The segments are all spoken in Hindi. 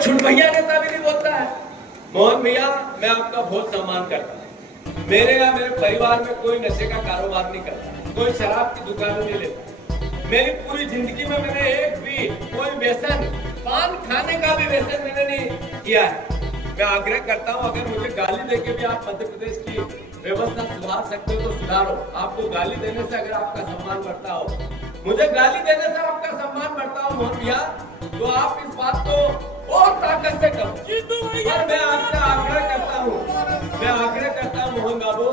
कोई छुटभैया नेता भी नहीं बोलता है। मोहन भैया, मैं आपका बहुत सम्मान करता हूँ। मेरे या मेरे परिवार में कोई नशे का कारोबार नहीं करता, कोई शराब की दुकान नहीं लेता। मेरी पूरी जिंदगी में मैंने एक भी कोई व्यसन, पान खाने का भी व्यसन मैंने नहीं किया है। मैं आग्रह करता हूं, अगर मुझे गाली देके भी आप मध्य प्रदेश की व्यवस्था सुधार सकते हो तो सुधारो। आपको गाली देने से अगर आपका सम्मान बढ़ता हो, मुझे गाली देने से आपका सम्मान बढ़ता हो मोहन भैया, तो आप इस बात को और ताकत से करो। और मैं आपसे आग्रह करता हूं मोहन बाबू,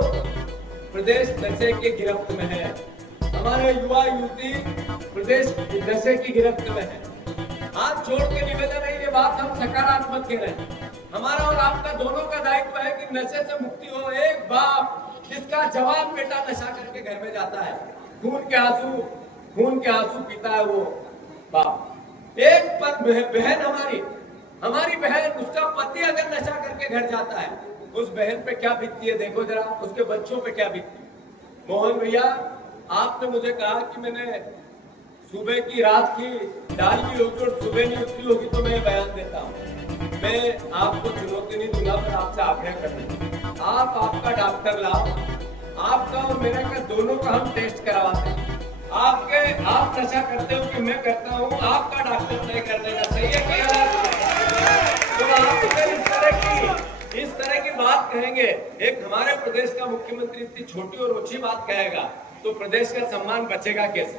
प्रदेश नशे के गिरफ्त में है, हमारे युवा युवती प्रदेश नशे की गिरफ्त में है। हाथ जोड़ के निवेदन है, ये बात हम सकारात्मक कह रहे हैं। हमारा और आपका दोनों का दायित्व है कि नशे से मुक्ति हो। एक बाप जिसका जवान बेटा नशा करके घर में जाता है, खून के आंसू पीता है वो बाप। एक बहन हमारी बहन, उसका पति अगर नशा करके घर जाता है, उस बहन पे क्या बीतती है देखो जरा, उसके बच्चों पे क्या बीतती है। मोहन भैया, आपने मुझे कहा कि मैंने सुबह की रात की दाल की होगी और सुबह नहीं उठती होगी तो मैं बयान देता हूँ। मैं आपको चुनौती नहीं दूंगा, पर आपसे आग्रह करूंगा, आप आपका डॉक्टर लाओ, आपका और मेरा का दोनों का हम टेस्ट करवाते हैं। आप नशा करते हो कि मैं करता हूँ, आपका डॉक्टर तय कर देगा सही है क्या? तो आप इस तरह की बात कहेंगे, एक हमारे प्रदेश का मुख्यमंत्री इतनी छोटी और ऊंची बात कहेगा तो प्रदेश का सम्मान बचेगा कैसे?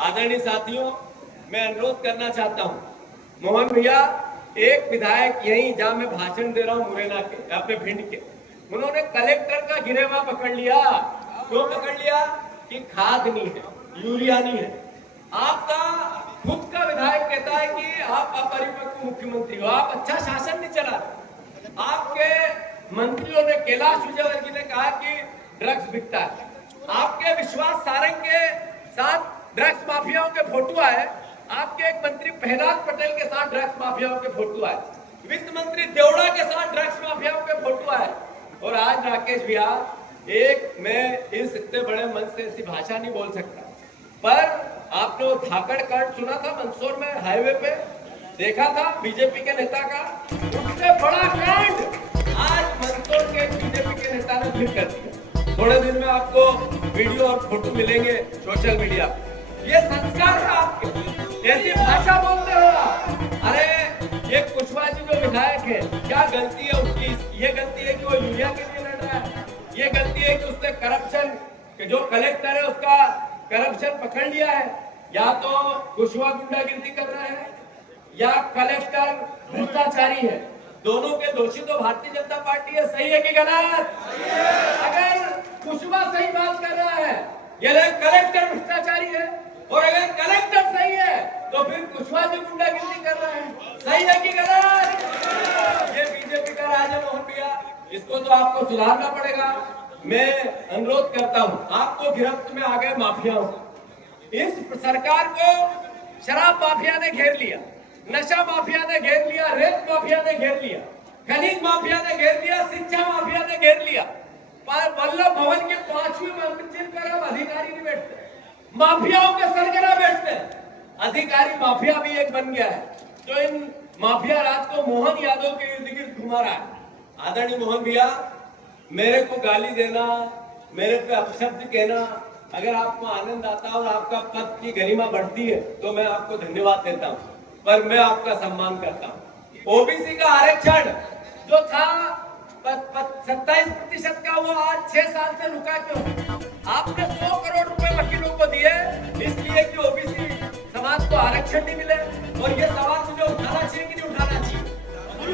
आदरणीय साथियों, मैं अनुरोध करना चाहता हूं, मोहन भैया, एक विधायक यहीं जहां मैं भाषण दे रहा हूं मुरैना के, अपने भिंड के, उन्होंने कलेक्टर का गिरेवा पकड़ लिया। क्यों पकड़ लिया? कि खाद नहीं है, यूरिया नहीं है। आपका खुद का विधायक कहता है कि आप अपरिपक्व मुख्यमंत्री हो, आप अच्छा शासन नहीं चला रहे। आपके मंत्रियों ने, कैलाश विजयवर्गीय ने कहा कि ड्रग्स बिकता है। आपके विश्वास सारंग के साथ ड्रग्स माफियाओं के फोटो आए, आपके एक मंत्री प्रहलाद पटेल के साथ ड्रग्स माफियाओं के फोटो आए, वित्त मंत्री देवड़ा के साथ ड्रग्स माफियाओं के फोटो आए। और आज राकेश भैया, मैं इस इतने बड़े मंच से ऐसी भाषा नहीं बोल सकता, पर आपने वो धाकड़ कांड सुना था मंदसौर में, हाईवे पे देखा था बीजेपी के नेता का, उससे बड़ा कांड आज मंदसौर के बीजेपी के नेता ने फिर कर दिया। थोड़े दिन में आपको वीडियो और फोटो मिलेंगे सोशल मीडिया पे। ये संस्कार है आपके, ऐसी भाषा बोलते हो आप। अरे ये कुशवाहा जी जो विधायक है, क्या गलती है उसकी? ये गलती है कि वो यूरिया के लिए लड़ रहा है, ये गलती है कि उसने करप्शन, जो कलेक्टर है उसका करप्शन पकड़ लिया है, या तो कुशवाहा गुंडागिर्दी कर रहा है या कलेक्टर भ्रष्टाचारी है। दोनों के दोषी तो भारतीय जनता पार्टी है। सही है कि गलत? अगर कुशवाहा सही बात कर रहा है, ये कलेक्टर भ्रष्टाचारी है, और अगर कलेक्टर सही है तो फिर कुशवाहा जी गुंडागिर्दी कर रहा है। सही है कि गलत? ये बीजेपी का राज है मोहन भैया, इसको तो आपको सुधारना पड़ेगा। मैं अनुरोध करता हूं, आपको गिरफ्त में आ गए माफियाओं, इस सरकार को शराब माफिया ने घेर लिया, नशा माफिया ने घेर लिया, रेत माफिया ने घेर लिया, खनिज माफिया ने घेर लिया, शिक्षा माफिया ने घेर लिया। वल्लभ भवन के 5वीं मंजिल पर अब अधिकारी नहीं बैठते, माफियाओं के सरगना बैठते हैं। अधिकारी माफिया भी एक बन गया है, जो इन माफिया राज को मोहन यादव के इर्द गिर्द घुमा रहा है। आदरणीय मोहन भैया, मेरे को गाली देना, मेरे पे अपशब्द कहना, अगर आपको आनंद आता है और आपका पद की गरिमा बढ़ती है तो मैं आपको धन्यवाद देता हूं, पर मैं आपका सम्मान करता हूं। ओबीसी का आरक्षण जो था 27% का, वो आज 6 साल से रुका क्यों? आपने 100 करोड़ रुपए वकीलों को दिए इसलिए कि ओबीसी समाज को आरक्षण नहीं मिले। और ये सवाल मुझे उठाना चाहिए कि नहीं उठाना चाहिए?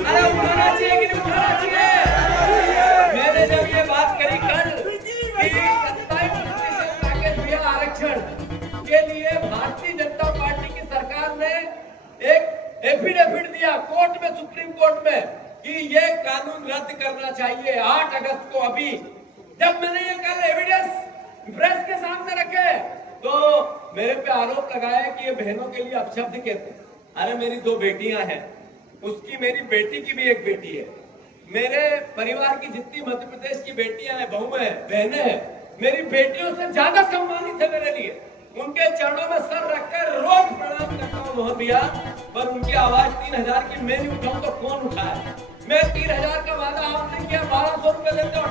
अरे उठाना चाहिए कि नहीं उठाना चाहिए? मैंने जब ये बात करी कल कि 27% राकेश भैया आरक्षण के लिए भारतीय जनता पार्टी की सरकार ने एक एफिडेविट दिया कोर्ट में, सुप्रीम कोर्ट में, कि ये कानून रद्द करना चाहिए 8 अगस्त को। अभी जब मैंने ये कल एविडेंस प्रेस के सामने रखे तो मेरे पे आरोप लगाया कि ये बहनों के लिए अपशब्द कहते। अरे मेरी 2 बेटियां हैं, उसकी मेरी बेटी की भी एक बेटी है, मेरे परिवार की जितनी मध्य प्रदेश की बेटियां हैं, बहुएं हैं, बहनें हैं, मेरी बेटियों से ज्यादा सम्मानित है मेरे लिए। उनके चरणों में सर रखकर रोज प्रणाम करता हूं मोहन भैया। पर उनकी आवाज 3000 की मैं नहीं उठाऊं तो कौन उठाए? मैं 3000 का वादा आपने किया, 1200 रुपए देते हो,